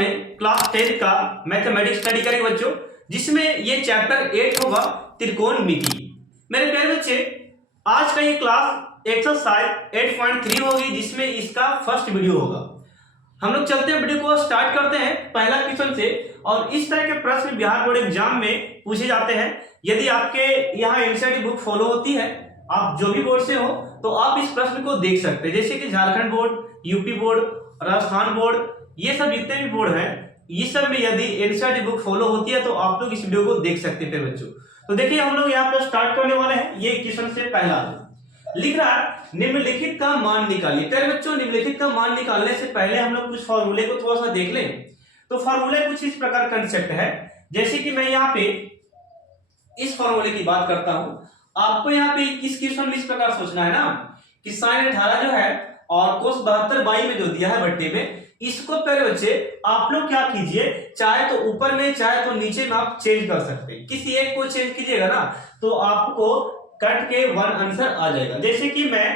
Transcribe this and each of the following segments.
में क्लास 10 का mathematics study करेंगे बच्चों, जिसमें ये चैप्टर 8 होगा त्रिकोणमिति। मेरे प्यारे बच्चे, आज का ये क्लास एक्सरसाइज 8.3 होगी, जिसमें इसका फर्स्ट वीडियो होगा। हम लोग चलते हैं, वीडियो को स्टार्ट करते हैं पहला क्वेश्चन से। और इस तरह के प्रश्न बिहार बोर्ड एग्जाम में पूछे जाते हैं। यदि आपके यहाँ एनसीईआरटी बुक फॉलो होती है, आप जो भी बोर्ड से हो, तो आप इस प्रश्न को देख सकते हैं। जैसे कि Jharkhand board, UP board, Rajasthan board, ये सब जितने भी बोर्ड हैं, इस सब में यदि एनसीईआरटी बुक फॉलो होती है तो आप लोग इस वीडियो को देख सकते हैं। बच्चों, तो देखिए हम लोग यहाँ पर स्टार्ट करने वाले हैं। ये क्वेश्चन से पहला लिख रहा है निम्नलिखित का मान निकालिए। प्यारे बच्चों, निम्नलिखित का मान निकालने से पहले हम लोग कुछ फॉर्मूले को थोड़ा सा देख लें। तो फॉर्मूले कुछ इस प्रकार कंसेप्ट है, जैसे कि मैं यहाँ पे इस फॉर्मूले की बात करता हूं। आपको यहाँ पे इस क्वेश्चन में इस प्रकार सोचना है ना कि sin 18 जो है और cos 72 बाई में जो दिया है बट्टे में, इसको प्यारे बच्चे आप लोग क्या कीजिए, चाहे तो ऊपर में चाहे तो नीचे में आप चेंज कर सकते हैं। किसी एक को चेंज कीजिएगा ना तो आपको कट के 1 आंसर आ जाएगा। जैसे कि मैं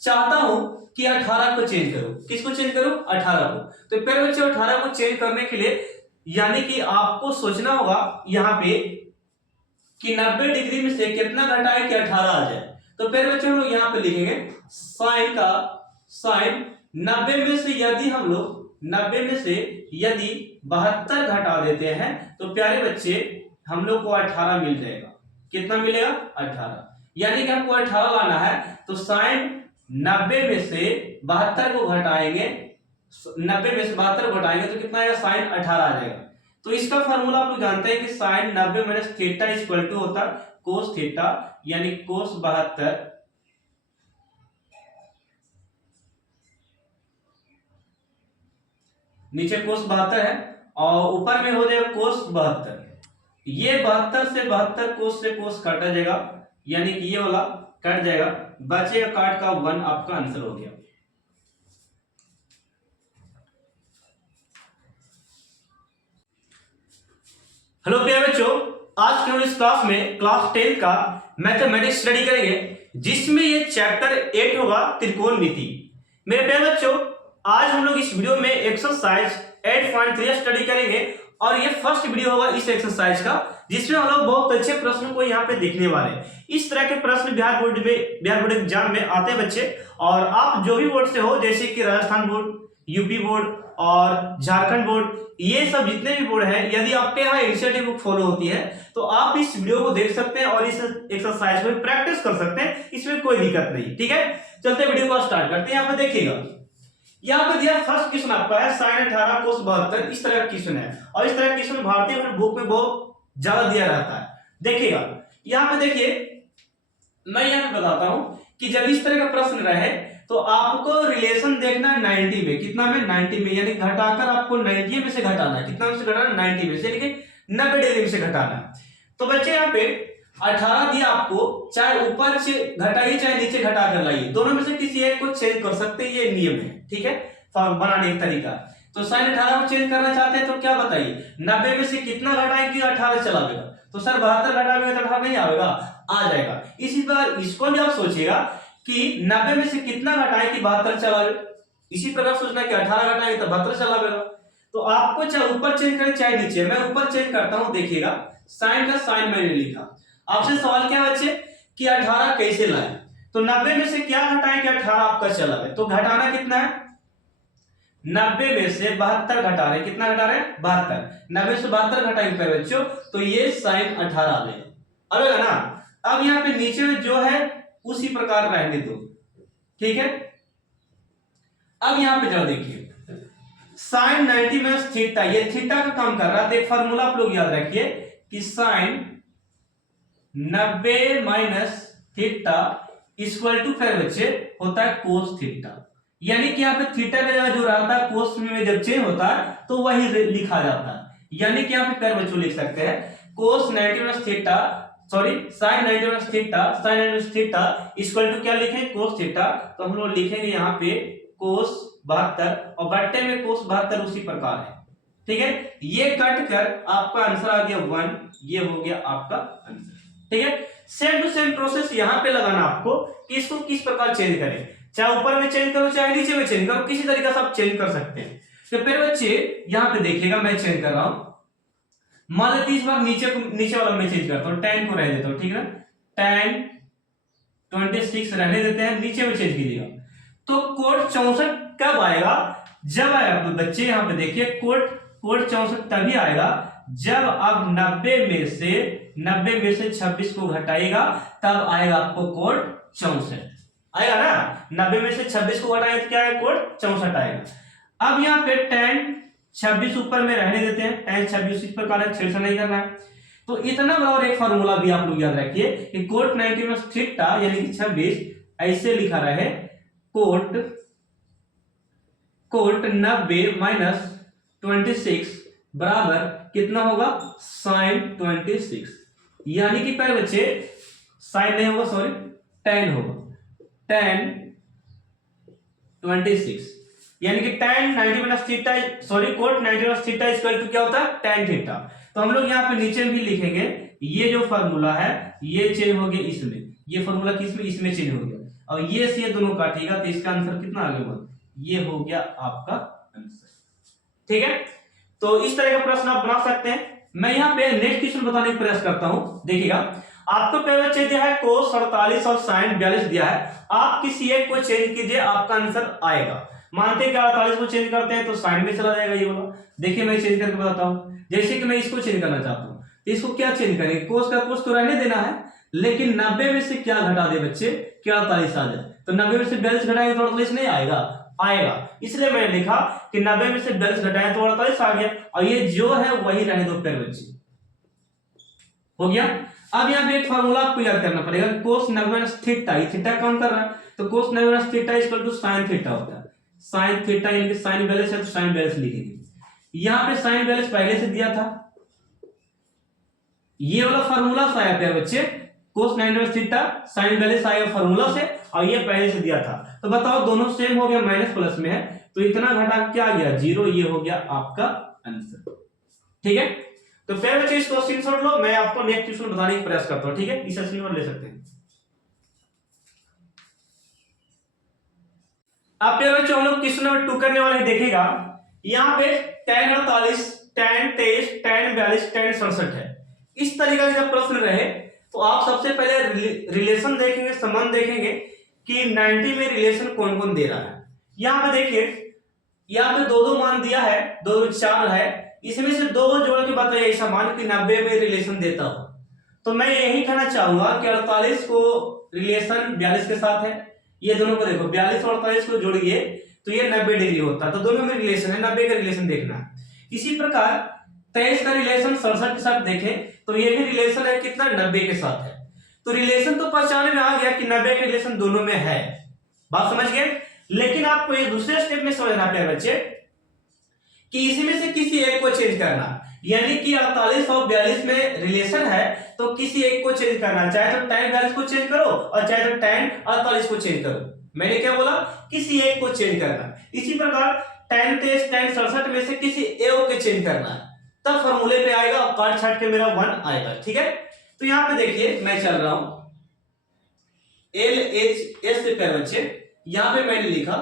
चाहता हूं कि 18 को चेंज करूं। किसको चेंज करूं? 18 को। तो प्यारे बच्चे 18 को चेंज करने के लिए यानी कि आपको सोचना होगा यहाँ पे कि 90 डिग्री में से कितना घटाए कि 18 आ जाए। तो प्यारे बच्चे हम लोग यहाँ पे लिखेंगे साइन 90 में से यदि हम लोग 90 में से यदि 72 घटा देते हैं तो प्यारे बच्चे हम लोग को 18 मिल जाएगा। कितना मिलेगा? 18। यानी कि हमको 18 लाना है, तो साइन 90 में से 72 को घटाएंगे, 90 में से 72 घटाएंगे तो कितना आएगा? साइन 18 आ जाएगा। तो इसका फार्मूला आप लोग जानते हैं कि sine 90 minus theta equal to होता है कोस थीटा, यानी कोस 72 नीचे कोस 72 है और ऊपर में हो जाएगा कोस 72। ये 72 से 72 कोस से कोस काटा जाएगा, यानी कि ये वाला कट जाएगा, बचेगा काट का 1। आपका आंसर हो गया। हेलो प्यारे बच्चों, आज के हम इस क्लास में क्लास 10 का मैथमेटिक्स स्टडी करेंगे, जिसमें ये चैप्टर 8 होगा त्रिकोणमिति। मेरे प्यारे बच्चों, आज हम लोग इस वीडियो में एक्सरसाइज 8.3 स्टडी करेंगे और ये फर्स्ट वीडियो होगा इस एक्सरसाइज का, जिसमें हम लोग बहुत अच्छे प्रश्नों को यहाँ पे देखने वाले हैं। इस तरह के प्रश्न बिहार बोर्ड एग्जाम में आते हैं बच्चे। और आप जो भी बोर्ड से हो, जैसे कि राजस्थान बोर्ड, यूपी बोर्ड और झारखंड बोर्ड, ये सब जितने भी बोर्ड हैं, यदि आपके यहाँ एनसीईआरटी बुक फॉलो होती है तो आप इस वीडियो को देख सकते हैं और इस एक्सरसाइज को प्रैक्टिस कर सकते हैं। इसमें कोई दिक्कत नहीं। ठीक है, चलते वीडियो को स्टार्ट करते हैं। यहाँ पे देखिएगा, यहाँ पे दिया फर्स्ट क्वेश्चन आपका है साइन 18 कोस 72। इस तरह का क्वेश्चन है और इस तरह का क्वेश्चन भारतीय बुक में बहुत ज्यादा दिया रहता है। देखिएगा यहाँ पे, देखिए मैं यहाँ पे बताता हूं कि जब इस तरह का प्रश्न रहे तो आपको रिलेशन देखना है 90 में। कितना में? 90 में, यानी घटाकर आपको 90 में से घटाना है। कितना में से घटाना? 90 में से, यानी कि 90 डिग्री में से घटाना है। तो बच्चे यहाँ पे 18 दिया आपको, चाहे ऊपर से घटाइए चाहे नीचे घटा कर लाइए, दोनों में से किसी एक को चेंज कर सकते हैं। ये नियम है, ठीक है, फॉर्म बनाने का तरीका। तो साइन 18 को चेंज करना चाहते हैं तो क्या बताइए, 90 में से कितना घटाएं कि 18 चला आएगा? तो सर 72 घटाएंगे तो 18 नहीं आएगा, आ जाएगा। इसी बार इसको भी आप सोचिएगा कि 90 में से कितना घटाएं कि 72 चला आएगा। इसी प्रकार सोचना कि 18 घटाएंगे तो 72 चला आएगा। तो आपको चाहे ऊपर चेंज करें चाहे नीचे, मैं ऊपर चेंज करता हूं। देखिएगा साइन का साइन मैंने लिखा। आपसे सवाल क्या बच्चे कि 18 कैसे लाए? तो 90 में से क्या घटाएं कि 18 आपका चला गया? तो घटाना कितना है? 90 में से 72 घटा रहे। कितना घटा रहे? 72। 90 से 72 घटाएंगे पे बच्चों तो ये साइन 18 आ गया। अब ना, अब यहाँ पे नीचे में जो है उसी प्रकार रहने दो, ठीक है। अब यहाँ पे जाओ, देखिए साइन 90 माइनस थीटा, ये थीटा का काम कर रहा है। एक फार्मूला आप लोग याद रखिए कि sine 90 minus theta equal to फिर बच्चे होता है कोस थीटा। यानी कि यहाँ पे थीटा का जगह जो रहता है कोस में जब चेंज होता है तो वही लिखा जाता है। यानी कि यहाँ पे कर बच्चों लिख सकते हैं cos 90 minus theta, sorry sine 90 minus theta, sine 90 minus theta equal to क्या लिखें? Cos theta. तो हम लोग लिखेंगे यहाँ पे कोस 72 और बट्टे में कोस 72 उसी प्रकार है, ठीक है। ये कट कर आपका आंसर आ गया 1। ये हो गया आपका आंसर, ठीक है। सेम टू सेम प्रोसेस यहाँ पे लगाना आपको कि इसको किस प्रकार चेंज करें। चाहे ऊपर में चेंज करो चाहे नीचे में चेंज करो, किसी तरीके से आप चेंज कर सकते हैं। तो फिर बच्चे यहाँ पे देखिएगा, मैं चेंज कर रहा हूं। मान लेते इस बार नीचे वाला मैं चेंज करता हूँ, tan को रह देता हूँ, ठीक है ना। tan 26 रहने देते हैं, नीचे में चेंज कीजिएगा। तो कोट 64 कब आएगा? जब आएगा तो बच्चे यहाँ पे देखिए, कोट 64 तभी आएगा जब आप 90 में से 26 को घटाएगा, तब आएगा आपको कोट 64 आएगा ना। 90 में से 26 को घटाएगा तो क्या आएगा? कोट 64 आएगा। अब यहाँ पे tan 26 ऊपर में रहने देते हैं, tan 26 इस प्रकार छेड़छाड़ नहीं करना है। तो इतना बड़ा और एक फार्मूला भी आप लोग याद रखिए कि कोट 90 में थीटा यानी कि 26 ऐसे लिखा रहे, कोट 90 माइनस 26 बराबर कितना होगा? साइन 26, यानी कि पहले बच्चे साइन नहीं होगा, सॉरी tan होगा, tan 26 यानी कि tan 90 minus theta, sorry cot 90 minus theta equal to क्या होता है? tan theta. तो हम लोग यहाँ पे नीचे भी लिखेंगे, ये जो फार्मूला है ये चेंज हो गया इसमें, ये फार्मूला किसमें? इसमें चेंज हो गया, और ये से ये दोनों काटिएगा तो इसका आंसर कितना आ गया? ये हो गया आपका आंसर, ठीक है। तो इस तरह का प्रश्न आप बना सकते हैं। मैं यहाँ पे नेक्स्ट क्वेश्चन बताने का प्रयास करता हूं, देखिएगा। आपको पहले चेंज दिया है कोस 48 और साइन 42 दिया है, आप किसी एक को चेंज कीजिए, आपका आंसर आएगा। मानते हैं कि 48 को चेंज करते हैं तो साइन में चला जाएगा ये वाला। देखिए मैं चेंज करके बताता हूं, जैसे कि मैं इसको चेंज करना चाहता हूं, तो इसको क्या चेंज करेंगे? कोस का कोस तो रहने देना है, लेकिन 90 में से क्या घटा दे बच्चे? क्या 48 आ जाए, तो 90 में से 42 घटाएंगे तो 48 नहीं आएगा, आएगा। इसलिए मैंने लिखा कि 90 में से 42 घटाएं तो 48 आ गया, और ये जो है वही रहने दो प्यारे बच्चे, हो गया। अब यहाँ पे एक फार्मूला आपको याद करना पड़ेगा, कोस 90 माइनस थीटा, ये थीटा कौन कर रहा है? तो cos 90 minus theta equal to sine theta होता है। साइन थीटा यानी कि साइन 42 है तो साइन 42 लिखेंगे। यहाँ पे साइन 42 पहले से दिया था, ये वाला फार्मूला से आया प्यारे बच्चे, कोस 90 माइनस थीटा साइन 42 आएगा फार्मूला से, और ये पहले से दिया था। तो बताओ दोनों सेम हो गया, माइनस प्लस में है, तो इतना घटा क्या आ गया? 0, ये हो गया आपका आंसर, ठीक है। तो फिर बच्चे इसको स्क्रीनशॉट लो, मैं आपको नेक्स्ट क्वेश्चन बताने का प्रयास करता हूं, ठीक है। इसे स्क्रीनशॉट ले सकते हैं आप। फिर बच्चों हम लोग क्वेश्चन नंबर 2 करने वाले देखिएगा। यहाँ पे tan 48, tan 23, tan 42, tan 67 है। इस तरीके का जब प्रश्न रहे तो आप सबसे पहले रिलेशन देखेंगे, संबंध देखेंगे कि 90 में रिलेशन कौन कौन दे रहा है। यहाँ पे देखिए, यहाँ पे दो मान दिया है, 2 4 है, इसमें से 2 जोड़ के बताइए ऐसा मान कि 90 में रिलेशन देता हो। तो मैं यही कहना चाहूंगा कि 48 को रिलेशन 42 के साथ है, ये दोनों को देखो 42 और 48 को जोड़िए तो ये 90 डिग्री होता है, तो दोनों में रिलेशन है, 90 का रिलेशन देखना है। इसी प्रकार 23 का रिलेशन 67 के साथ देखें तो ये भी रिलेशन है कितना? 90 के साथ है। तो रिलेशन तो पहचाने में आ गया कि 90 का रिलेशन दोनों में है, बात समझ गए। लेकिन आपको ये दूसरे स्टेप में समझना है बच्चे कि इसमें से किसी एक को चेंज करना, यानी कि 48 और 42 में रिलेशन है तो किसी एक को चेंज करना, चाहे तो tan 42 को चेंज करो और चाहे तो tan 48 को चेंज करो। मैंने क्या बोला? किसी एक को चेंज करना। इसी प्रकार tan 23, tan 67 में से किसी एक को चेंज करना है, तब फॉर्मूले पे आएगा और काट छाट के मेरा 1 आएगा, ठीक है। तो यहाँ पे देखिए मैं चल रहा हूं LHS से प्यारे बच्चे, यहां पे मैंने लिखा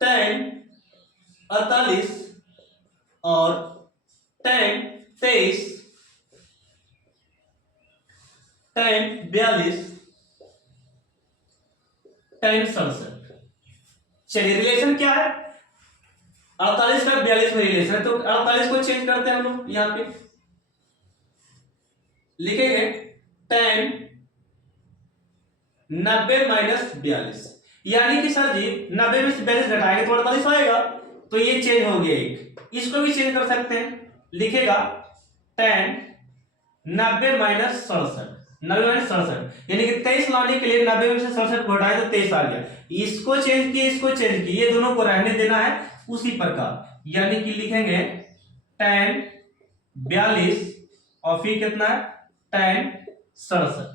tan 48 और tan 23, tan 42, tan 67। चलिए रिलेशन क्या है? 48 का 42 में रिलेशन है, तो 48 को चेंज करते हैं हम लोग, यहां पे लिखेंगे tan 90 माइनस 42, यानी कि सर जी 90 में से 42 घटाएंगे तो 48 आएगा, तो ये चेंज हो गया एक। इसको भी चेंज कर सकते हैं, लिखेगा tan 90 माइनस 67, 90 माइनस 67 यानी कि 23 लाने के लिए 90 में से 67 घटाए तो 23 आ गया। इसको चेंज किए, इसको चेंज किए, ये दोनों को रहने देना है उसी प्रकार, यानी कि लिखेंगे tan 42 और फिर कितना है tan 67,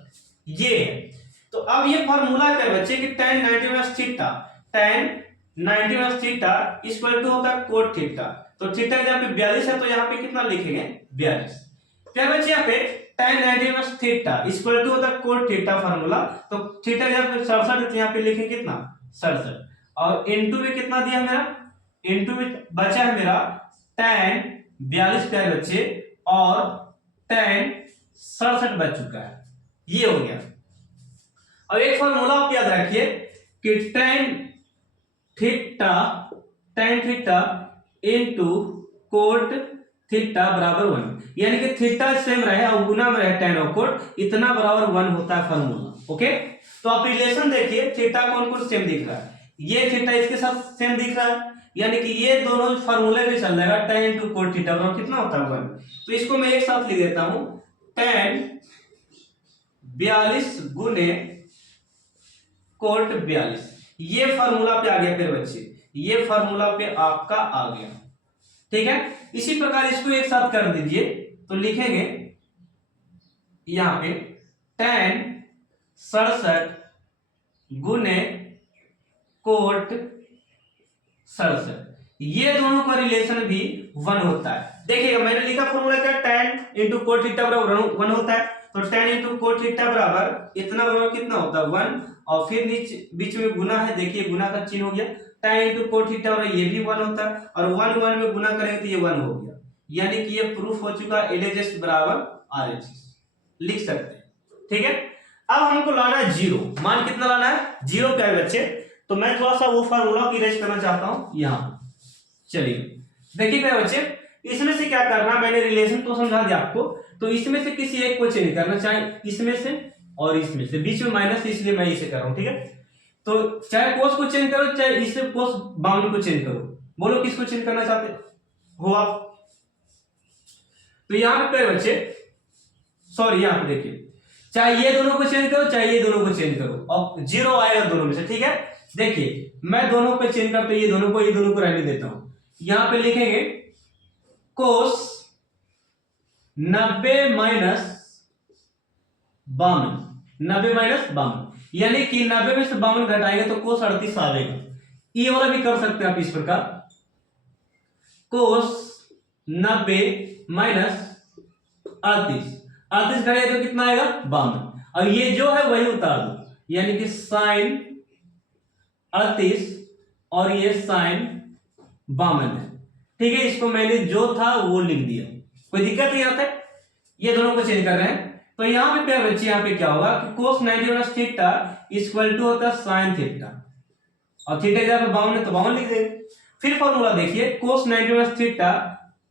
ये है। तो अब ये फॉर्मूला क्या बच्चे कि tan 90 minus theta, tan 90 minus theta equal to होता है कोट थीटा। तो थीटा जहाँ पे 42 है तो यहाँ पे कितना लिखेंगे? 42। क्या बच्चे यहाँ पे tan 90 minus theta equal to होता है कोट थीटा फॉर्मूला, तो थीटा जहाँ पे 67 है तो यहाँ पे लिखेंगे कितना? 67, और इनटू में कितना दिया मेरा इंटू बचा है मेरा tan 42 प्यारे बच्चे, और tan 67 बच चुका है, ये हो गया। अब एक फॉर्मूला आप याद रखिए कि tan theta into cot theta बराबर 1, यानी कि थीटा सेम रहे और गुना में रहे tan और कोट, इतना बराबर 1 होता है फॉर्मूला। ओके, तो आप रिलेशन देखिए, थीटा कौन कौन सेम दिख रहा है, ये थीटा इसके साथ सेम दिख रहा है, यानी कि ये दोनों फॉर्मूले में चल जाएगा, tan इंटू कोट थीटा बराबर कितना होता है 1। तो इसको मैं एक साथ लिख देता हूं, tan 42 गुने कोट 42, ये फॉर्मूला पे आ गया फिर बच्चे, ये फॉर्मूला पे आपका आ गया। ठीक है, इसी प्रकार इसको एक साथ कर दीजिए, तो लिखेंगे यहां पे tan 67 गुने कोट 67, ये दोनों का रिलेशन भी 1 होता है। देखिएगा मैंने लिखा फॉर्मूला क्या, tan इंटू कोट थीटा बराबर 1 होता है, तो tan इंटू कोट थीटा बराबर इतना बराबर कितना होता है 1, और फिर नीचे बीच में गुना है, देखिए गुना का चिन्ह हो गया, tan इंटू कोट थीटा बराबर ये भी 1 होता है, और 1 में गुना करेंगे तो ये 1 हो गया, यानी कि ये प्रूफ हो चुका LHS बराबर RHS, लिख सकते हैं। ठीक है, अब हमको लाना है 0, मान कितना लाना है 0 प्यारे बच्चे, तो मैं थोड़ा सा वो फार्मूला को इरेज करना चाहता हूं यहां। चलिए देखिए प्यारे बच्चे, इसमें से क्या करना, मैंने रिलेशन तो समझा दिया आपको, तो इसमें से किसी एक को चेंज करना, चाहे इसमें से और इसमें से, बीच में माइनस, इसलिए मैं इसे कर रहा हूं। ठीक है, तो चाहे कोस को चेंज करो, चाहे इससे कोस बाउंड को चेंज करो, बोलो किसको चेंज करना चाहते हो आप। तो यहां पे प्यारे बच्चे, सॉरी यहां पे देखिए, चाहे ये दोनों को चेंज करो, चाहे ये दोनों को चेंज करो, और 0 आएगा दोनों में से। ठीक है, देखिए मैं दोनों को चेंज करते, ये दोनों को रहने देता हूं, यहां पे लिखेंगे कोस 90 माइनस 52, 90 माइनस 52, यानी कि 90 में से 52 घटाएंगे तो कोस 38 आ जाएगा। ये वाला भी कर सकते हैं आप इस प्रकार, कोस 90 माइनस 38 घटाए तो कितना आएगा 52, अब ये जो है वही उतार दो, यानी कि साइन 38 और ये साइन 52 है। ठीक है, इसको मैंने जो था वो लिख दिया, कोई दिक्कत नहीं आता है, ये दोनों को चेंज कर रहे हैं। तो यहां पे प्यारे बच्चे, यहां पे क्या होगा कि cos 90 minus theta equal to होता है sin थीटा, और थीटा जगह पे 52 है तो 52 लिख देंगे। फिर फॉर्मूला देखिए, cos 90 माइनस थीटा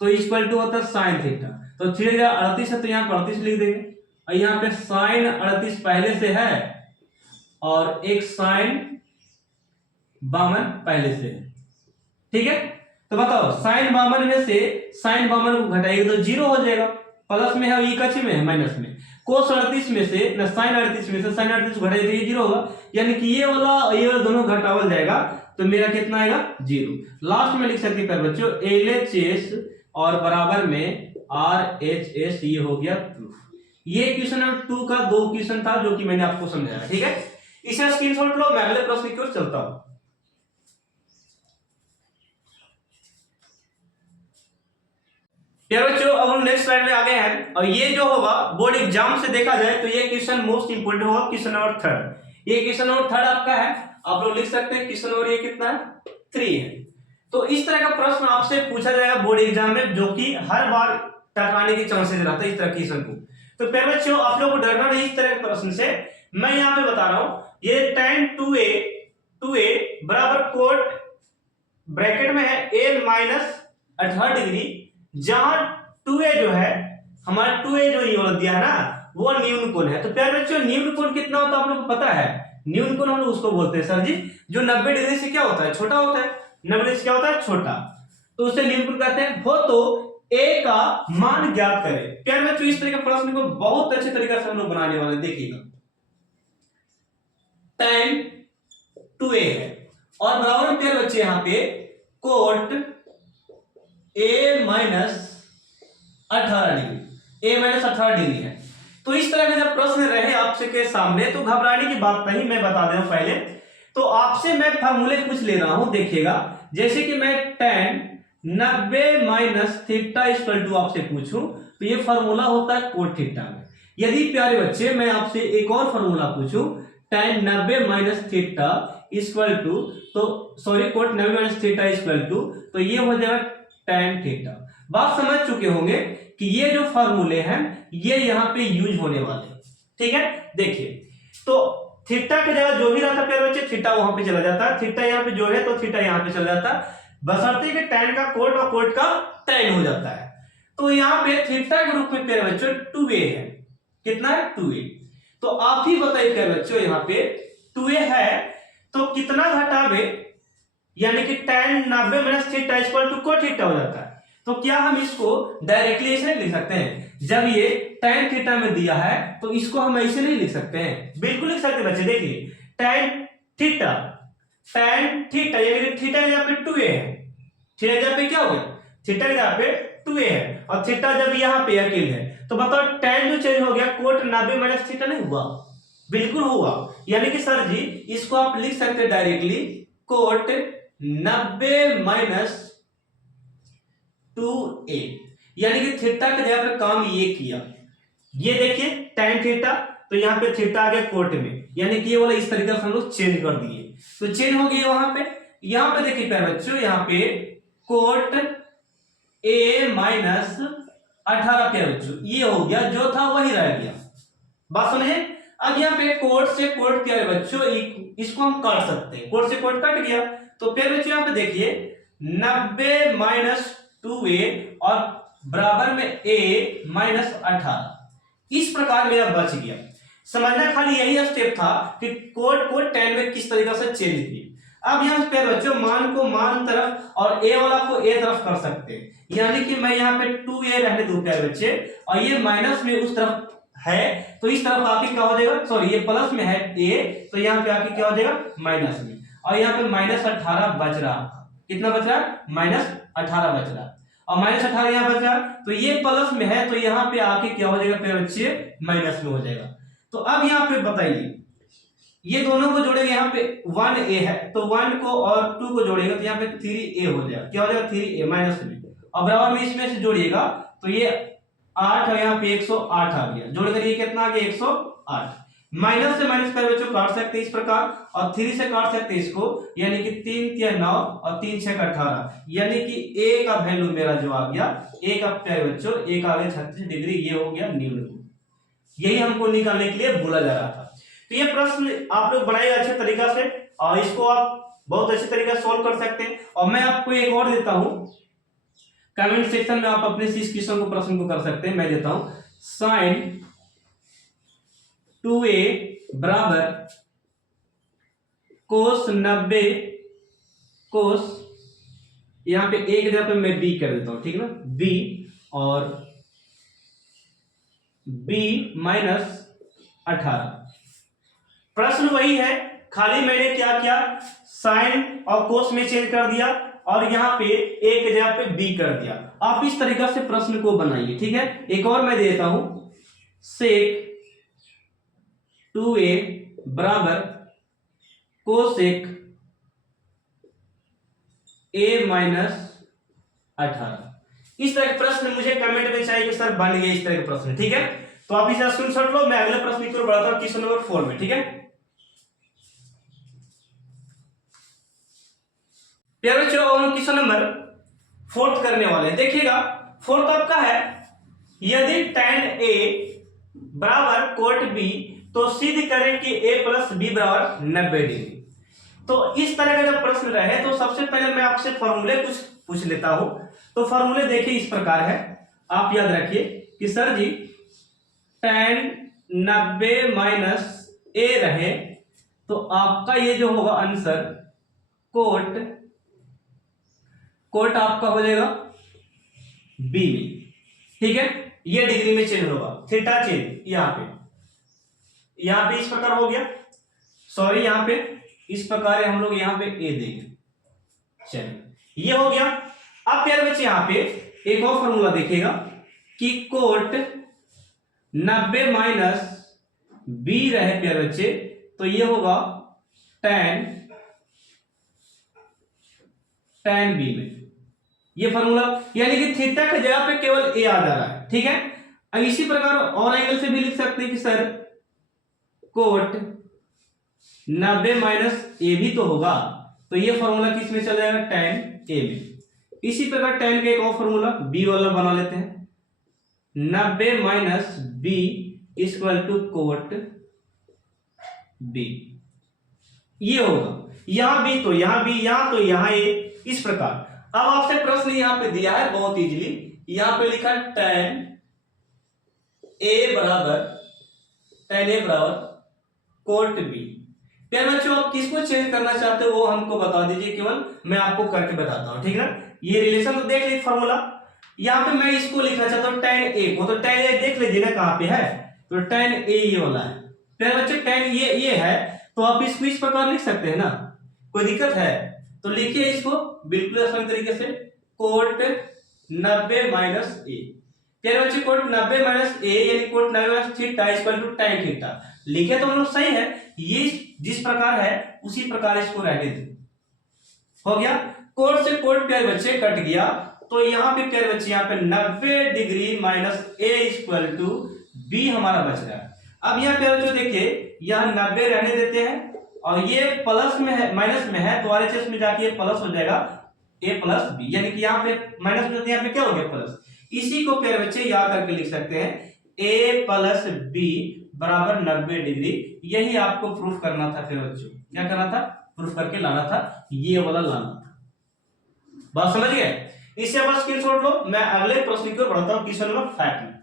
तो इक्वल टू होता है sin थीटा, तो थीटा जगह 38 है तो यहां पर 38 लिख देंगे, और यहां पे sin 38 पहले से है और एक sin 52 पहले से है। ठीक है, तो बताओ sin 52 में से sin 52 को घटाएंगे तो 0 हो जाएगा, प्लस में है, ये कच्चे में है माइनस में, cos 38 में से न sin 38 में से sin 38 को घटाएंगे तो ये 0 होगा, यानी कि ये वाला दोनों घटावल जाएगा, तो मेरा कितना आएगा 0। लास्ट में लिख सकते हैं बच्चों LHS और बराबर में RHS, ये हो गया प्रूफ। ये क्वेश्चन नंबर 2 का 2 क्वेश्चन था जो कि मैंने आपको समझाया। ठीक है, इसे स्क्रीनशॉट लो, मैं अगले प्रश्न की ओर चलता हूं। यार बच्चों, अब हम नेक्स्ट स्लाइड में आ गए हैं, और ये जो होगा बोर्ड एग्जाम से देखा जाए तो ये क्वेश्चन मोस्ट इंपोर्टेंट होगा, क्वेश्चन नंबर 3। ये क्वेश्चन नंबर 3 आपका है, आप लोग लिख सकते हैं क्वेश्चन नंबर ये कितना है 3 है। तो इस तरह का प्रश्न आपसे पूछा जाएगा बोर्ड एग्जाम में, जो कि हर बार टकराने के चांसेस रहता है इस तरह क्वेश्चन को। तो पहले बच्चों आप लोग को डरना नहीं इस तरह के प्रश्न से, मैं यहाँ पे बता रहा हूं, ये tan 2a बराबर कोट ब्रैकेट में है a माइनस 18 डिग्री, जहां 2a जो है हमारा 2a जो ये वाला दिया है ना, वो न्यून कोण है। तो प्यारे बच्चों, न्यून कोण कितना होता है आप लोगों को पता है? न्यून कोण हम लोग उसको बोलते हैं सर जी जो 90 डिग्री से क्या होता है, छोटा होता है। 90 डिग्री से क्या होता है, छोटा, तो उसे न्यून कोण कहते हैं। हो तो a का मान ज्ञात करें। प्यारे बच्चों, इस तरह के प्रश्न को बहुत अच्छे तरीके से हम लोग बनाने वाले, देखिएगा tan 2a है और बराबर प्यारे बच्चे यहाँ पे cot a minus 18 degree, a minus 18 degree है। तो इस तरह के जब प्रश्न रहे आपसे के सामने तो घबराने की बात नहीं, मैं बता दे रहा हूं पहले। तो आपसे मैं फार्मूले कुछ ले रहा हूं, देखिएगा, जैसे कि मैं tan 90 minus theta equal to आपसे पूछूं तो ये फार्मूला होता है कोट थीटा में। यदि प्यारे बच्चे मैं आपसे एक और फार्मूला पूछूं tan 90 minus theta equal to, तो sorry cot 90 minus theta equal to, तो ये हो जाएगा tan थीटा। बात समझ चुके होंगे कि ये जो फॉर्मूले हैं ये यहाँ पे यूज होने वाले हैं, ठीक है। देखिए तो थीटा की जगह जो भी रहता प्यारे बच्चे, थीटा वहां पे चला जाता है, थीटा यहाँ पे जो है तो थीटा यहाँ पे चला जाता है, बशर्ते कि tan का कोट और कोट का tan हो जाता है। तो यहाँ पे थीटा के रूप में प्यारे बच्चों 2a है, कितना है 2a। तो आप ही बताइए प्यारे बच्चों यहाँ पे 2a है तो कितना घटावे, यानी कि tan 90 minus theta equal to cot theta हो जाता है। तो क्या हम इसको डायरेक्टली ऐसे लिख सकते हैं, जब ये tan थीटा में दिया है तो इसको हम ऐसे नहीं लिख सकते हैं, बिल्कुल लिख सकते हैं बच्चे। देखिए tan थीटा यानी कि थीटा की जगह पे 2a है, थीटा की जगह पे क्या हो गया, थीटा की जगह पे 2a है, और थीटा जब यहाँ पे अकेले है तो बताओ tan जो चेंज हो गया, कोट 90 माइनस थीटा नहीं हुआ, बिल्कुल हुआ। यानी कि सर जी इसको आप लिख सकते हैं डायरेक्टली कोट 90 माइनस 2a, यानी कि थीटा की जगह पे काम ये किया। ये देखिए tan थीटा, तो यहाँ पे थीटा आ गया कोट में, यानी कि ये वाला इस तरीके से हम लोग चेंज कर दिए, तो चेंज हो गया वहां पे। यहाँ पे देखिए प्यारे बच्चों, यहाँ पे कोट a माइनस 18 प्यारे बच्चों, ये हो गया, जो था वही रह गया। बात समझे। अब यहाँ पे कोट से कोट प्यारे बच्चों इसको हम काट सकते हैं, कोट से कोट कट गया, तो प्यारे बच्चों यहाँ पे देखिए 90 माइनस 2a और बराबर में a माइनस 18, इस प्रकार मेरा बच गया। समझना खाली यही स्टेप था कि कोट को tan में किस तरीके से चेंज किए। अब यहाँ पे बच्चों मान को मान तरफ और a वाला को a तरफ कर सकते हैं, यानी कि मैं यहाँ पे 2a रहने दूं प्यारे बच्चे, और ये माइनस में उस तरफ है तो इस तरफ आके क्या हो जाएगा, सॉरी ये प्लस में है a, तो यहाँ पे आके क्या हो जाएगा माइनस में, और यहाँ पे माइनस 18 बच रहा, कितना बच रहा, माइनस 18 बच रहा, और माइनस 18 यहाँ बच रहा, तो ये प्लस में है तो यहाँ पे आके क्या हो जाएगा प्यारे बच्चे, माइनस में हो जाएगा। तो अब यहाँ पे बताइए ये दोनों को जोड़ेंगे, यहाँ पे 1a है तो 1 को और 2 को जोड़ेंगे तो यहाँ पे 3a हो जाएगा, क्या हो जाएगा 3a माइनस में, और बराबर में इसमें से जोड़िएगा तो ये 8 और यहाँ पे 108 आ गया, जोड़ कर ये कितना आ गया 108। माइनस से माइनस कर बच्चों काट सकते हैं इस प्रकार, और 3 से काट सकते हैं इसको, यानी कि 3 तिया 9 और 3 6 18, यानी कि a का वैल्यू मेरा जो आ गया, a का प्यारे बच्चों a का आ गया 36 डिग्री, ये हो गया न्यून। यही हमको निकालने के लिए बोला जा रहा था। तो ये प्रश्न आप लोग बनाइए अच्छे तरीका से, और इसको आप बहुत अच्छे तरीके से सोल्व कर सकते हैं। और मैं आपको एक और देता हूं, कमेंट सेक्शन में आप अपने इस क्वेश्चन को प्रश्न को कर सकते हैं। मैं देता हूं sin 2a बराबर cos 90 cos, यहां पे a की जगह पे मैं b कर देता हूं, ठीक है ना, b और b माइनस 18। प्रश्न वही है, खाली मैंने क्या किया, साइन और कोस में चेंज कर दिया और यहाँ पे a की जगह पे b कर दिया। आप इस तरीका से प्रश्न को बनाइए, ठीक है। एक और मैं देता हूं sec 2a बराबर कोसेक a माइनस 18। इस तरह के प्रश्न मुझे कमेंट में चाहिए कि सर बन गए इस तरह के प्रश्न, ठीक है। तो आप इसे स्क्रीनशॉट लो, मैं अगले प्रश्न की ओर बढ़ाता हूं क्वेश्चन नंबर 4 में, ठीक है। प्यारे बच्चों हम क्वेश्चन नंबर 4 करने वाले हैं। देखिएगा 4 आपका है, यदि tan a बराबर कोट b तो सिद्ध करें कि a प्लस b बराबर 90 डिग्री। तो इस तरह का जब प्रश्न रहे तो सबसे पहले मैं आपसे फॉर्मूले कुछ पूछ लेता हूं। तो फॉर्मूले देखिए इस प्रकार है, आप याद रखिए कि sir ji tan 90 minus a रहे तो आपका ये जो होगा आंसर कोट आपका हो जाएगा b में, ठीक है। ये डिग्री में चेंज होगा, थीटा चेंज यहाँ पे इस प्रकार हो गया, सॉरी यहाँ पे इस प्रकार हम लोग यहाँ पे a देंगे, चलिए ये हो गया। अब प्यारे बच्चे यहाँ पे एक और फॉर्मूला देखिएगा कि कोट 90 माइनस b रहे प्यारे बच्चे, तो ये होगा tan b में, ये फॉर्मूला, यानी कि थीटा की जगह पे केवल a आ जा रहा है, ठीक है। अब इसी प्रकार और एंगल से भी लिख सकते हैं कि सर कोट 90 माइनस ए भी तो होगा, तो ये फॉर्मूला किस में चल जाएगा, tan ए में। इसी प्रकार tan का एक और फॉर्मूला बी वाला बना लेते हैं, 90 minus B equal to cot B, ये होगा। यहां भी तो यहां भी, यहां तो यहां ए, इस प्रकार। अब आपसे प्रश्न यहां पे दिया है बहुत इजीली, यहां पे लिखा tan ए बराबर कोट बी। प्यारे बच्चों आप किसको चेंज करना चाहते हो वो हमको बता दीजिए, केवल मैं आपको करके बताता हूं, ठीक है ना। ये रिलेशन तो देख लीजिए फॉर्मूला, यहां पे मैं इसको लिखना चाहता हूं tan ए को, तो tan ए देख लीजिए ना कहां पे है, तो tan ए ये वाला है। प्यारे बच्चे tan ये है, तो आप इसको इस प्रकार लिख सकते हैं ना, कोई दिक्कत है तो लिखिए इसको बिल्कुल आसान तरीके से, कोट 90 माइनस ए। प्यारे बच्चे कोट 90 माइनस ए यानी cot 90 minus theta equal to tan theta, लिखे तो हम लोग सही है, ये जिस प्रकार है उसी प्रकार इसको रहने दो, हो गया। कोट से कोट प्यारे बच्चे कट गया, तो यहाँ पे प्यारे बच्चे यहाँ पे 90 degree minus A equal to B हमारा बच रहा है। अब यहाँ प्यारे बच्चों देखिए, यहाँ 90 रहने देते हैं और ये प्लस में है माइनस में है, तो RHS में जाके ये प्लस हो जाएगा a प्लस बी, यानी कि यहाँ पे माइनस में यहाँ पे क्या हो गया प्लस। इसी को प्यारे बच्चे याद करके लिख सकते हैं a प्लस बी बराबर 90 डिग्री। यही आपको प्रूफ करना था फिर बच्चों, क्या करना था, प्रूफ करके लाना था, ये वाला लाना था। बात समझ गए, इससे आप स्क्रीनशॉट लो, मैं अगले प्रश्न की ओर बढ़ता हूं, क्वेश्चन नंबर 5 में।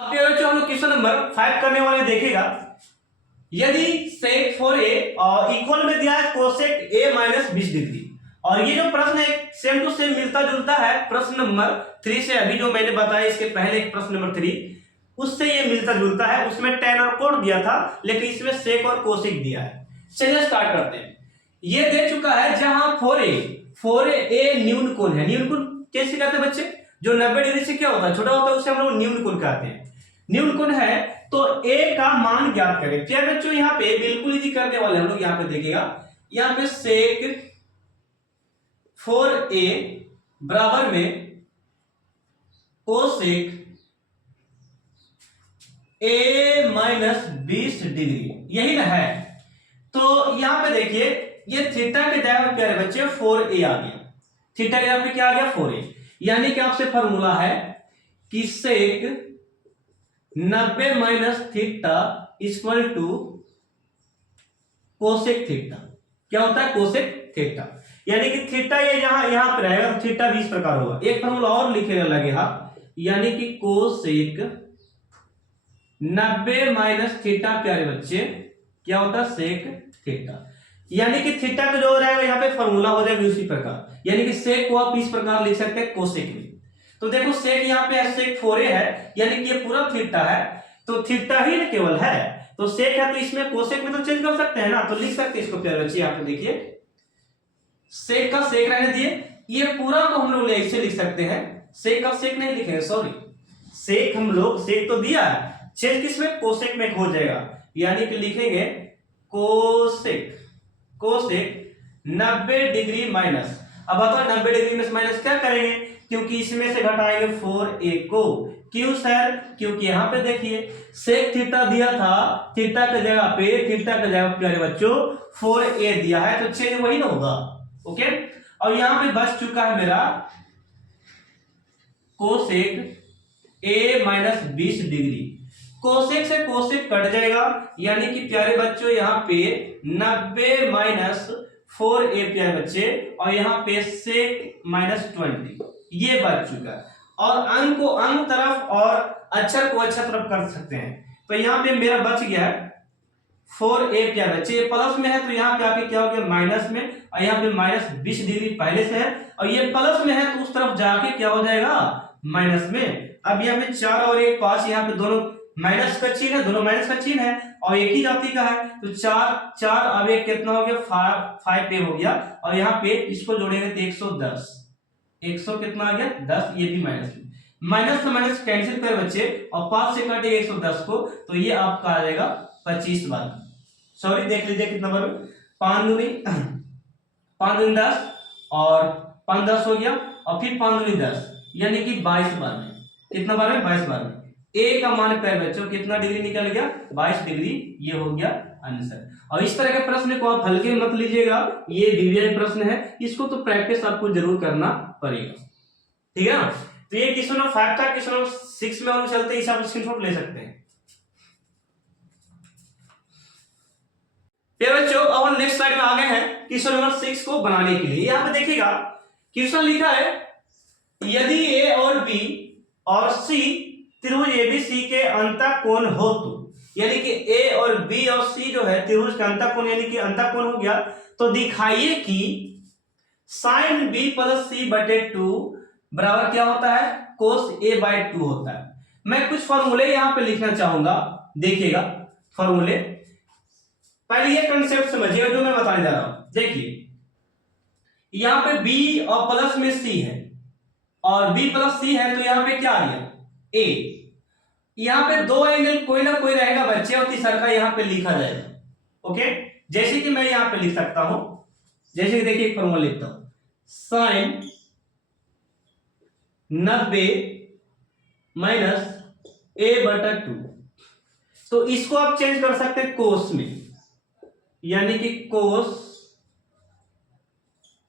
अब बच्चों हम लोग क्वेश्चन नंबर 5 करने वाले देखेगा, यदि sec 4a इक्वल में दिया है cosec a माइनस 20 डिग्री, और ये जो प्रश्न है सेम टू सेम मिलता जुलता है प्रश्न नंबर 3 से, अभी जो मैंने बताया इसके पहले एक प्रश्न नंबर 3 उससे ये मिलता जुलता है, उसमें tan और कोट दिया था लेकिन इसमें sec और cosec दिया है। चलिए स्टार्ट करते हैं। ये दे चुका है जहां 4a न्यून कोण है, न्यून कोण कैसे कहते हैं बच्चे, जो 90 डिग्री से क्या होता है छोटा होता है उसे हम लोग न्यून कोण कहते हैं। न्यून कोण है तो a का मान ज्ञात करें। क्या बच्चों यहाँ पे बिल्कुल इजी करने वाले हम लोग, यहाँ पे देखिएगा, यहाँ पे sec 4a बराबर में cosec a माइनस 20 डिग्री, यही ना है। तो यहां पे देखिए ये थीटा के जगह पे प्यारे बच्चे 4a आ गया, थीटा के जगह पे क्या आ गया 4a, यानी कि आपसे फॉर्मूला है कि sec 90 minus theta equal to cosec theta. क्या होता है कोसेक थीटा, यानी कि थीटा ये यहां पे रहेगा तो थीटा भी इस प्रकार होगा। एक फॉर्मूला और लिखे लगे आप, यानी कि कोसेक 90 माइनस थीटा प्यारे बच्चे क्या होता है सेक थीटा, यानी कि थीटा का जो रहेगा यहाँ पे फॉर्मूला हो जाएगा उसी प्रकार, यानी कि सेक को आप इस प्रकार लिख सकते हैं कोसेक में। तो देखो सेक यहाँ पे सेक 4a है, यानी कि ये पूरा थीटा है, तो थीटा ही न केवल है, तो सेक है तो इसमें कोसेक में तो चेंज कर सकते हैं ना, तो लिख सकते हैं इसको प्यारे बच्चे। यहाँ पे देखिए सेक का सेक रहने दिए, ये पूरा को हम लोग ऐसे लिख सकते हैं, सेक का सेक नहीं लिखेंगे, सॉरी सेक हम लोग सेक तो दिया है, चेंज किसमें कोसेक में हो जाएगा, यानी कि लिखेंगे कोसेक 90 डिग्री माइनस। अब बताओ 90 डिग्री में माइनस क्या करेंगे, क्योंकि इसमें से घटाएंगे 4a को। क्यों सर, क्योंकि यहाँ पे देखिए सेक थीटा दिया था, थीटा के जगह पे प्यारे बच्चों 4a दिया है, तो चेंज वही ना होगा। ओके, और यहाँ पे बच चुका है मेरा cosec a minus 20 degree. Cosec से कोसेक कट जाएगा, यानी कि प्यारे बच्चों यहाँ पे 90 माइनस 4a प्यारे बच्चे, और यहाँ पे सेक माइनस 20 ये बच चुका है। और अंक को अंक तरफ और अक्षर को अक्षर तरफ कर सकते हैं, तो यहाँ पे मेरा बच गया है 4a प्यारे बच्चे, प्लस में है तो यहाँ पे आके क्या हो गया माइनस में, और यहाँ पे माइनस 20 डिग्री पहले से है, और ये प्लस में है तो उस तरफ जाके क्या हो जाएगा माइनस में। अब यहाँ पे 4 और 1 5, यहाँ पे दोनों माइनस का चिन्ह है, दोनों माइनस का चिन्ह है और एक ही जाति का है, तो 4 अब एक कितना हो गया 5 हो गया, और यहाँ पे इसको जोड़ेंगे तो 110, 100 कितना आ गया 10, ये भी माइनस में, माइनस से माइनस कैंसिल कर बच्चे, और 5 से काटे 110 को, तो ये आपका आ जाएगा 25 बार। सॉरी देख लीजिए कितना बार, 5 दूनी 10 और 5 10 हो गया, और फिर 5 दूनी 10, यानी कि 22 बार में, कितना बार में 22 बार में ए का मान प्यारे बच्चों कितना डिग्री निकल गया, 22 डिग्री। ये हो गया आंसर। और इस तरह के प्रश्न को आप हल्के मत लीजिएगा, ये विवियन प्रश्न है, इसको तो प्रैक्टिस आपको जरूर करना पड़ेगा, ठीक है ना। तो ये क्वेश्चन नंबर 5 था। क्वेश्चन नंबर 6 में हम चलते हैं, इसे आप स्क्रीनशॉट ले सकते हैं। प्यारे बच्चों अब हम नेक्स्ट स्लाइड में आ गए हैं क्वेश्चन नंबर 6 को बनाने के लिए। यहां पे देखिएगा क्वेश्चन लिखा है, यदि ए और बी और सी त्रिभुज एबीसी के अंतःकोण हो तो, यानी कि ए और बी और सी जो है त्रिभुज का अंतःकोण यानी कि अंतःकोण हो गया, तो दिखाइए कि साइन बी प्लस सी बटे 2 बराबर क्या होता है, कोस ए बाय 2 होता है। मैं कुछ फॉर्मूले यहां पे लिखना चाहूंगा, देखिएगा फॉर्मूले। पहले ये कंसेप्ट समझिएगा जो मैं बताने जा रहा हूं। देखिए यहां पे बी और प्लस में सी है और बी प्लस सी है, तो यहां पे क्या आ गया ए। यहां पे दो एंगल कोई ना कोई रहेगा बच्चे, और तीसरा का यहां पे लिखा जाएगा। ओके, जैसे कि मैं यहां पे लिख सकता हूं, जैसे कि देखिए एक फॉर्मूला लिखता हूं, साइन 90 माइनस ए बटा 2। तो इसको आप चेंज कर सकते हैं कोस में, यानी कि कोस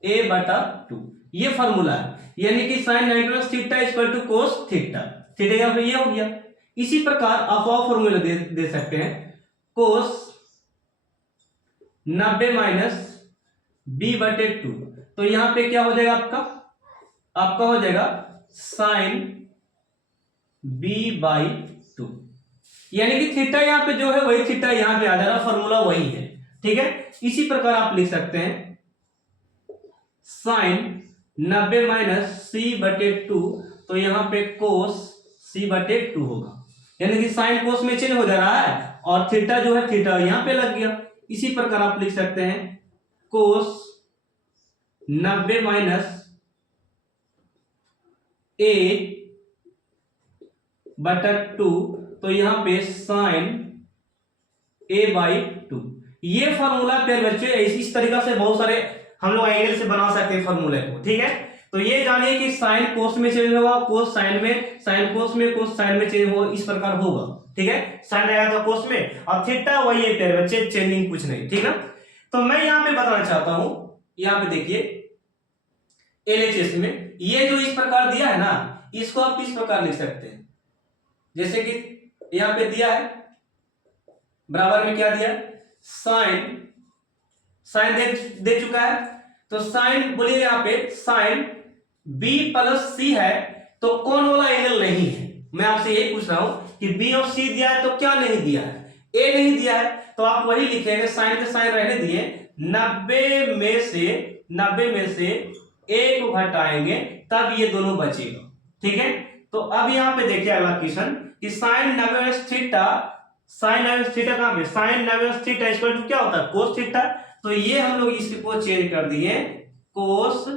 ए बटा 2, ये फॉर्मूला है। यानी कि sine 90 plus theta equal to cos theta, theta यहां पे ये हो गया। इसी प्रकार आप और फॉर्मूला दे सकते हैं, कोस 90 माइनस बी बटे 2। तो यहां पे क्या हो जाएगा आपका हो जाएगा साइन बी बाई 2, यानी कि थीटा यहां पे जो है वही थीटा यहां पे आ जाएगा, फॉर्मूला वही है, ठीक है। इसी प्रकार आप लिख सकते हैं साइन 90 माइनस सी बटे 2, तो यहां पे कोस सी बटे 2 होगा, यानी कि साइन कोस में चेंज हो जा रहा है और थीटा जो है थीटा यहां पे लग गया। इसी प्रकार आप लिख सकते हैं कोस 90 माइनस ए बटा 2, तो यहां पे साइन ए बाई 2। ये फॉर्मूला प्यारे बच्चे इस तरीका से बहुत सारे हम लोग एंगल से बना सकते हैं फॉर्मूले को, ठीक है। तो ये जानिए कि साइन कोस में चेंज होगा, कोस साइन में, साइन कोस में, कोस साइन में चेंज होगा, इस प्रकार होगा, ठीक है। साइन आएगा तो कोस में, और थीटा वही है प्यारे बच्चे, चेंजिंग कुछ नहीं, ठीक है। तो मैं यहां पे बताना चाहता हूं, यहां पे देखिए एलएचएस में ये जो इस प्रकार दिया है ना, इसको आप इस प्रकार लिख सकते हैं, जैसे कि यहां पे दिया है बराबर में क्या दिया, साइन दे चुका है। तो साइन बोलिए यहां पे साइन बी प्लस सी है, तो कौन वाला एंगल नहीं है, मैं आपसे यही पूछ रहा हूं कि बी और सी दिया है तो क्या नहीं दिया है, ए नहीं दिया है, तो आप वही लिखेंगे, साइन के साइन रहने दिए, 90 में से ए को घटाएंगे तब ये दोनों बचेगा, ठीक है। तो अब यहां पे देखिए अगला क्वेश्चन कि साइन 90 थीटा, साइन 90 थीटा कहां पे, साइन 90 थीटा इक्वल टू क्या होता है, कोस थीटा। तो ये हम लोग इसको चेंज कर दिए कोस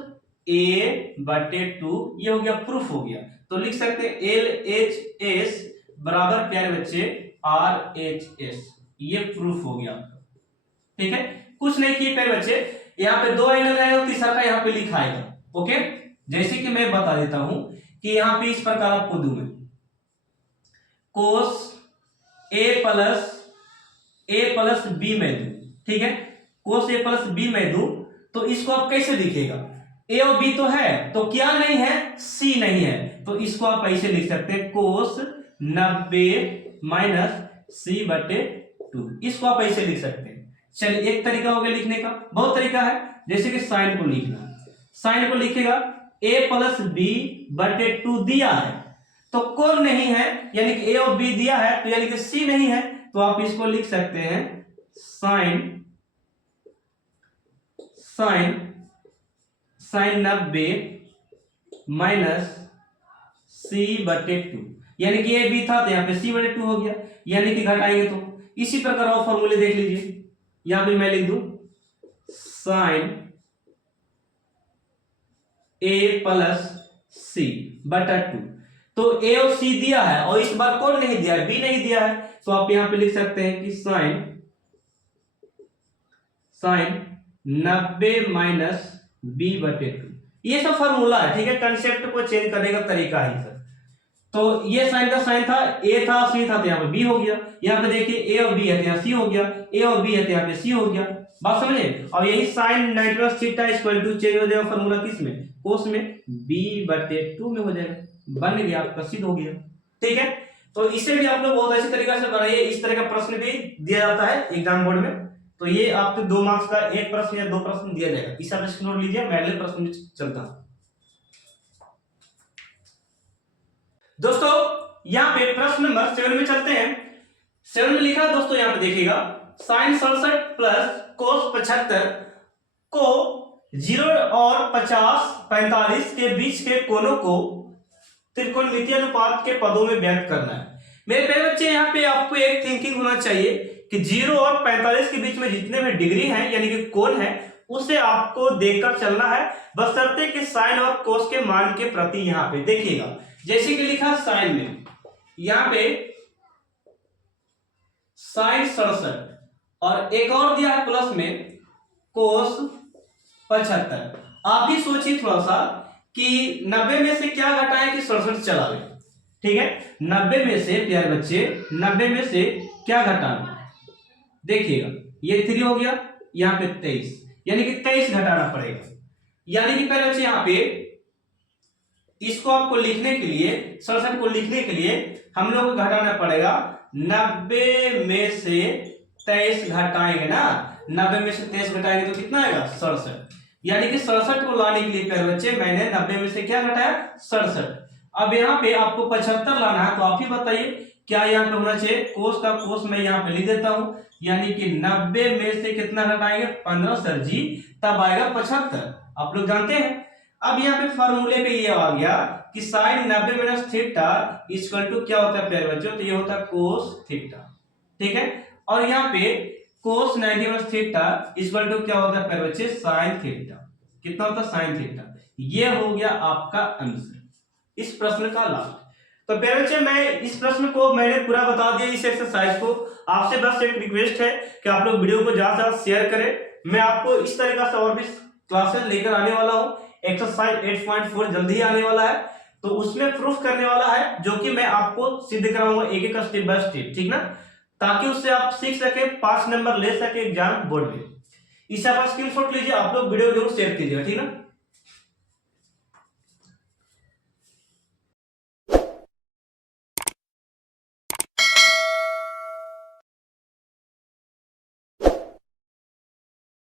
ए बटे 2, ये हो गया, प्रूफ हो गया। तो लिख सकते हैं एल एच एस बराबर प्यारे बच्चे आर एच एस, ये प्रूफ हो गया, ठीक है। कुछ नहीं किए प्यारे बच्चे, यहाँ पे दो एंगल रहेगा, तीसरा का यहाँ पे लिखा आएगा, ओके। जैसे कि मैं बता देता हूं कि यहाँ पे इस प्रकार आपको दूं मैं कोस ए प्लस बी में दूं, ठीक है, कोस ए प्लस बी में दूं, तो इसको आप कैसे लिखेगा, ए और बी तो है, तो क्या नहीं है, सी नहीं है, तो इसको आप ऐसे लिख सकते हैं कोस 90 माइनस सी बटे 2, इसको आप ऐसे लिख सकते हैं। चलिए एक तरीका हो गया लिखने का, बहुत तरीका है, जैसे कि साइन को लिखना, साइन को लिखेगा ए प्लस बी बटे 2 दिया है, तो कौन नहीं है, यानी कि ए और बी दिया है, तो यानी कि सी नहीं है, तो आप इसको लिख सकते हैं साइन 90 माइनस सी बटे 2, यानी कि ए बी था तो यहाँ पे सी बटे 2 हो गया, यानी कि घटाएंगे तो इसी प्रकार और फॉर्मूले देख लीजिए, यहां पे मैं लिख दूं साइन ए प्लस सी बटा 2, तो ए और सी दिया है और इस बार कौन नहीं दिया है, बी नहीं दिया है, तो आप यहां पे लिख सकते हैं कि साइन 90 माइनस बी बटे 2, ये सब फॉर्मूला है, ठीक है। कंसेप्ट को चेंज करने का तरीका है सर, तो ये साइन का साइन था, ए था सी था, तो यहाँ पे बी हो गया। यहाँ पे देखिए ए और बी है तो यहाँ सी हो गया, ए और बी है तो यहाँ पे सी हो गया। बात समझे? और यही sine 90 theta equal to change हो जाएगा फॉर्मूला किस में, कोस में, b/2 में हो जाएगा। बन गया, आपका सिद्ध हो गया। ठीक है, तो इसे भी आप लोग बहुत अच्छी तरीके से बनाइए। इस तरह का प्रश्न भी दिया जाता है एग्जाम बोर्ड में। तो ये आपके 2 मार्क्स का एक प्रश्न या 2 प्रश्न दिया जाएगा। इस आप स्क्रीनशॉट लीजिए, मैं अगले प्रश्न में चलता हूं। दोस्तों यहाँ पे प्रश्न नंबर 7 में चलते हैं। 7 में लिखा है दोस्तों, यहाँ पे देखिएगा, साइन 67 प्लस कोस 75 को 0 और 50-45 के बीच के कोणों को त्रिकोणमितीय अनुपात के पदों में व्यक्त करना है। मेरे प्यारे बच्चे, यहाँ पे आपको एक थिंकिंग होना चाहिए कि 0 और 45 के बीच में जितने भी डिग्री हैं यानी कि कोण है, उसे आपको देखकर चलना है, बशर्ते कि साइन और कोस के मान के प्रति। यहाँ पे देखिएगा, जैसे कि लिखा साइन में, यहाँ पे साइन 67 और एक और दिया है प्लस में कोस 75। आप ही सोचिए थोड़ा सा कि 90 में से क्या घटाएं कि 67 चला गए। ठीक है, 90 में से प्यारे बच्चे, 90 में से क्या घटाना, देखिएगा ये 3 हो गया, यहाँ पे 23, यानी कि 23 घटाना पड़ेगा। यानी कि पहले बच्चे यहाँ पे इसको आपको लिखने के लिए, 67 को लिखने के लिए हम लोग को घटाना पड़ेगा, 90 में से 23 घटाएंगे ना, 90 में से 23 घटाएंगे तो कितना आएगा, 67। यानी कि 67 को लाने के लिए प्यारे बच्चे मैंने 90 में से क्या घटाया, 67। अब यहाँ पे आपको 75 लाना है, तो आप ही बताइए क्या यहाँ पे होना चाहिए, कोस का कोस मैं यहाँ पे लिख देता हूं, यानी कि 90 में से कितना घटाएंगे, 15 सर जी, तब आएगा 75। आप लोग जानते हैं। अब यहाँ पे फॉर्मूले पे ये आ गया कि sine 90 minus theta equal to क्या होता है प्यारे बच्चों, तो ये होता है कोस थीटा। ठीक है, और यहाँ पे कोस 90 माइनस थीटा इक्वल टू क्या होता है प्यारे बच्चे, साइन थीटा। कितना होता है, साइन थीटा। ये हो गया आपका आंसर इस प्रश्न का लास्ट। तो प्यारे बच्चे, मैं इस प्रश्न को मैंने पूरा बता दिया, इस एक्सरसाइज को। आपसे बस एक रिक्वेस्ट है कि आप लोग वीडियो को ज्यादा से ज्यादा शेयर करें। मैं आपको इस तरीके से और भी क्लासेस लेकर आने वाला हूं। एक्सरसाइज 8.4 जल्दी ही आने वाला है, तो उसमें प्रूफ करने वाला है, जो कि मैं आपको सिद्ध कराऊंगा एक एक स्टेप बाय स्टेप। ठीक ना, ताकि उससे आप सीख सके, 5 नंबर ले सके एग्जाम बोर्ड में। इसे आप स्क्रीनशॉट लीजिए, आप लोग वीडियो जरूर शेयर कीजिएगा। ठीक ना।